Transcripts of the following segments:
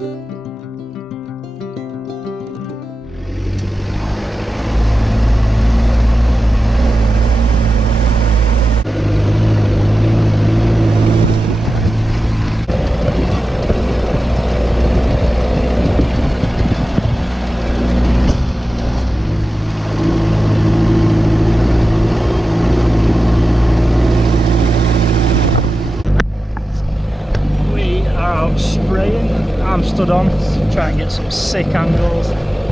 I'm stood on to try and get some sick angles.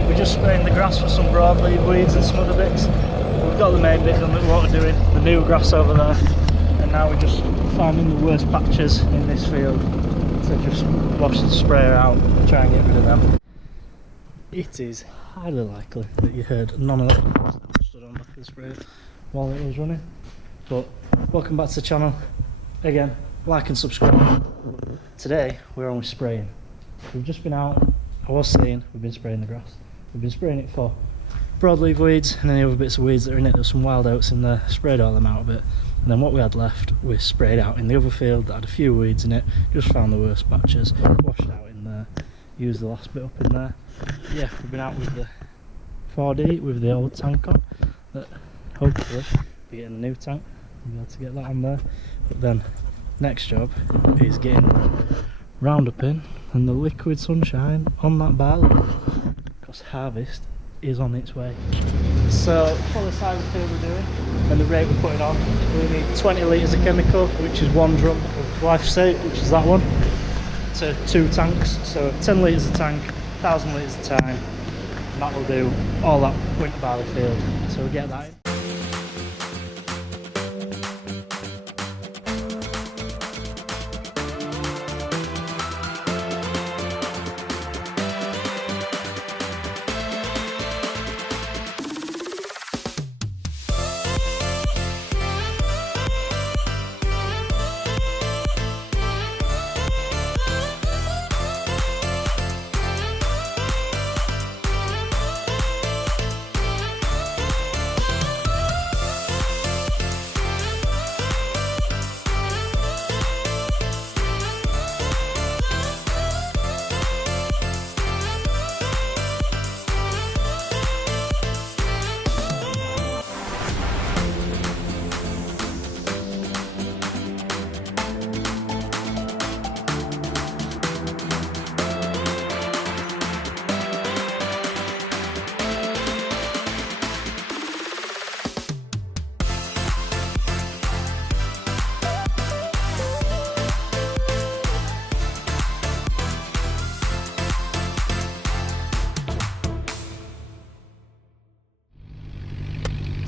We're just spraying the grass for some broadleaf weeds and some other bits. We've got the main bit done that we want to do, the new grass over there, and now we're just finding the worst patches in this field to just wash the sprayer out and try and get rid of them. It is highly likely that you heard none of that stood on the back of the sprayer while it was running. But welcome back to the channel again. Like and subscribe. Today we're only spraying. We've just been out. I was saying we've been spraying the grass. We've been spraying it for broadleaf weeds and any other bits of weeds that are in it. There's some wild oats in there. Sprayed all them out a bit, and then what we had left we sprayed out in the other field that had a few weeds in it. Just found the worst patches, washed out in there, used the last bit up in there. Yeah, we've been out with the 4D with the old tank on. That hopefully be getting a new tank. We'll be able to get that on there. But then next job is getting Roundup in and the liquid sunshine on that barley, because harvest is on its way. So for the size of field we're doing and the rate we're putting on, we need 20 litres of chemical, which is 1 drum of glyphosate, which is that one, to 2 tanks. So 10 litres a tank, 1,000 litres a time, and that will do all that winter barley field. So we'll get that in.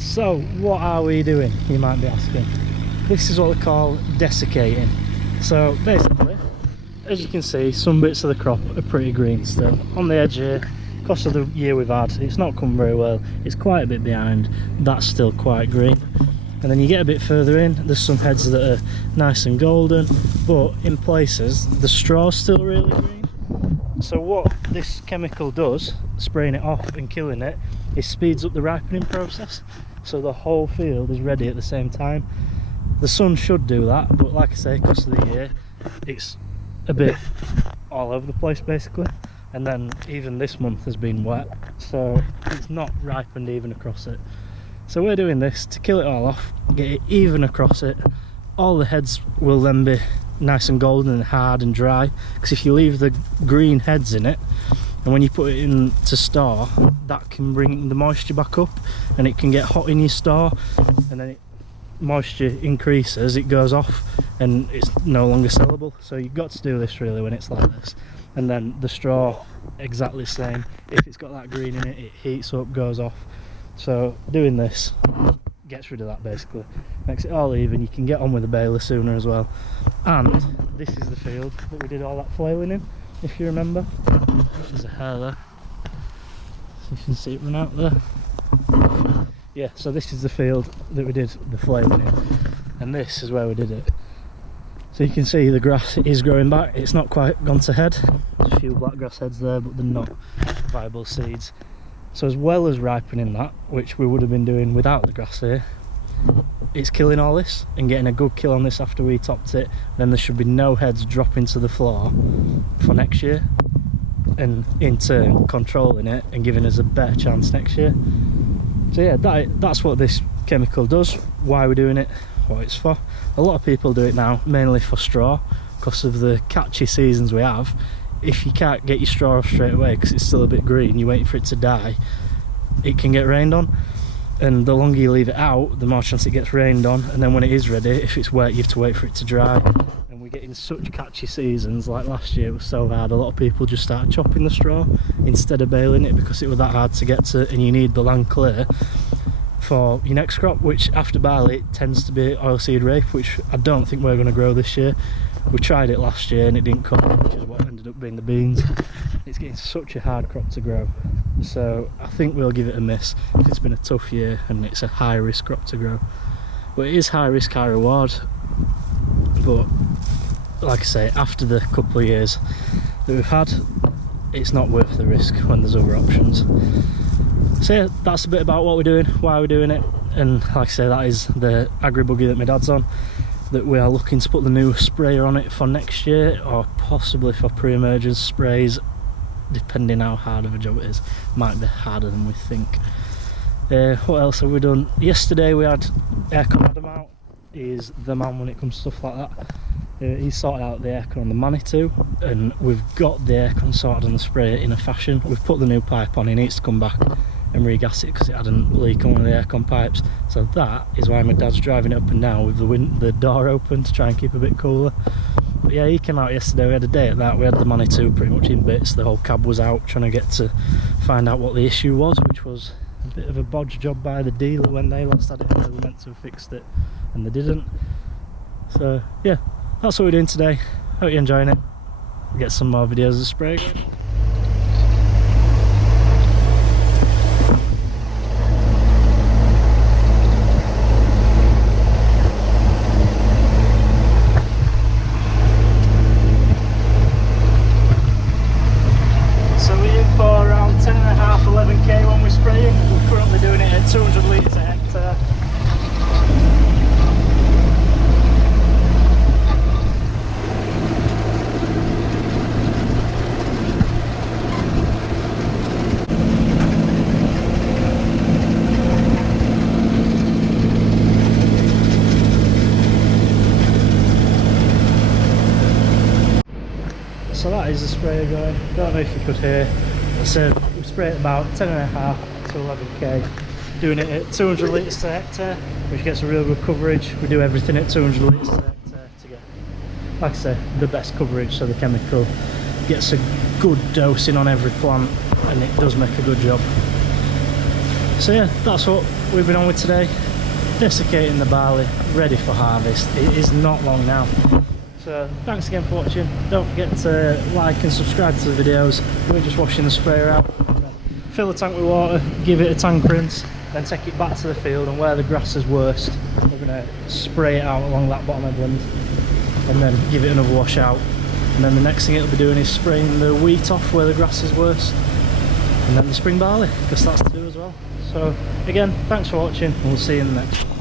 So what are we doing, you might be asking? This is what we call desiccating. So basically, as you can see, some bits of the crop are pretty green still. On the edge here, because of the year we've had, it's not come very well. It's quite a bit behind, that's still quite green. And then you get a bit further in, there's some heads that are nice and golden, but in places the straw's still really green. So what this chemical does, spraying it off and killing it, is speeds up the ripening process. So the whole field is ready at the same time. The sun should do that, but like I say, because of the year, it's a bit all over the place basically. And then even this month has been wet, so it's not ripened even across it. So we're doing this to kill it all off, get it even across it. All the heads will then be nice and golden and hard and dry, because if you leave the green heads in it, and when you put it in to store, that can bring the moisture back up and it can get hot in your store, and then moisture increases, it goes off and it's no longer sellable. So you've got to do this really when it's like this. And then the straw, exactly the same. If it's got that green in it, it heats up, goes off. So doing this gets rid of that basically, makes it all even. You can get on with the baler sooner as well. And this is the field that we did all that flailing in, if you remember. There's a hair there, so you can see it run out there. Yeah, so this is the field that we did the flailing in, and this is where we did it. So you can see the grass is growing back. It's not quite gone to head. There's a few black grass heads there, but they're not viable seeds. So as well as ripening that, which we would have been doing without the grass here, it's killing all this and getting a good kill on this after we topped it. Then there should be no heads dropping to the floor for next year. and in turn controlling it and giving us a better chance next year. So yeah, that's what this chemical does, why we're doing it, what it's for. A lot of people do it now mainly for straw because of the catchy seasons we have. If you can't get your straw off straight away because it's still a bit green, you're waiting for it to die, it can get rained on, and the longer you leave it out, the more chance it gets rained on, and then when it is ready, if it's wet, you have to wait for it to dry. And we're getting such catchy seasons, like last year it was so hard, a lot of people just started chopping the straw instead of baling it because it was that hard to get to, and you need the land clear for your next crop, which after barley it tends to be oilseed rape, which I don't think we're going to grow this year. We tried it last year and it didn't come, which is what ended up being the beans. It's getting such a hard crop to grow, so I think we'll give it a miss. It's been a tough year and it's a high risk crop to grow, but it is high risk, high reward. But like I say, after the couple of years that we've had, it's not worth the risk when there's other options. So yeah, that's a bit about what we're doing, why we're doing it, and like I say, that is the agribuggy that my dad's on, that we are looking to put the new sprayer on it for next year, or possibly for pre-emergence sprays, depending how hard of a job it is. Might be harder than we think. What else have we done? Yesterday we had aircon Adam out. He's the man when it comes to stuff like that. He sorted out the aircon on the Manitou, and we've got the aircon sorted on the sprayer in a fashion. We've put the new pipe on, he needs to come back and regas it because it had a leak on one of the aircon pipes. So that is why my dad's driving it up and down with the door open to try and keep a bit cooler. But yeah, he came out yesterday, we had a day at that. We had the Manitou pretty much in bits, the whole cab was out trying to get to find out what the issue was, which was a bit of a bodge job by the dealer when they last had it. They were meant to have fixed it and they didn't. So yeah, that's what we're doing today. Hope you're enjoying it. We'll get some more videos of spray again. So we're in for around 10.5, 11k when we're spraying. We're currently doing it at 200 litres a hectare. So that is the sprayer going. Don't know if you could hear. So we spray it about 10.5 to 11k, doing it at 200 litres per hectare, which gets a real good coverage. We do everything at 200 litres per hectare to get, like I say, the best coverage, so the chemical gets a good dosing on every plant and it does make a good job. So yeah, that's what we've been on with today. Desiccating the barley, ready for harvest. It is not long now. So thanks again for watching. Don't forget to like and subscribe to the videos. We're just washing the sprayer out. Fill the tank with water, give it a tank rinse, then take it back to the field, and where the grass is worst, we're going to spray it out along that bottom headland and then give it another wash out. And then the next thing it'll be doing is spraying the wheat off where the grass is worst, and then the spring barley, because that's to do as well. So again, thanks for watching, and we'll see you in the next one.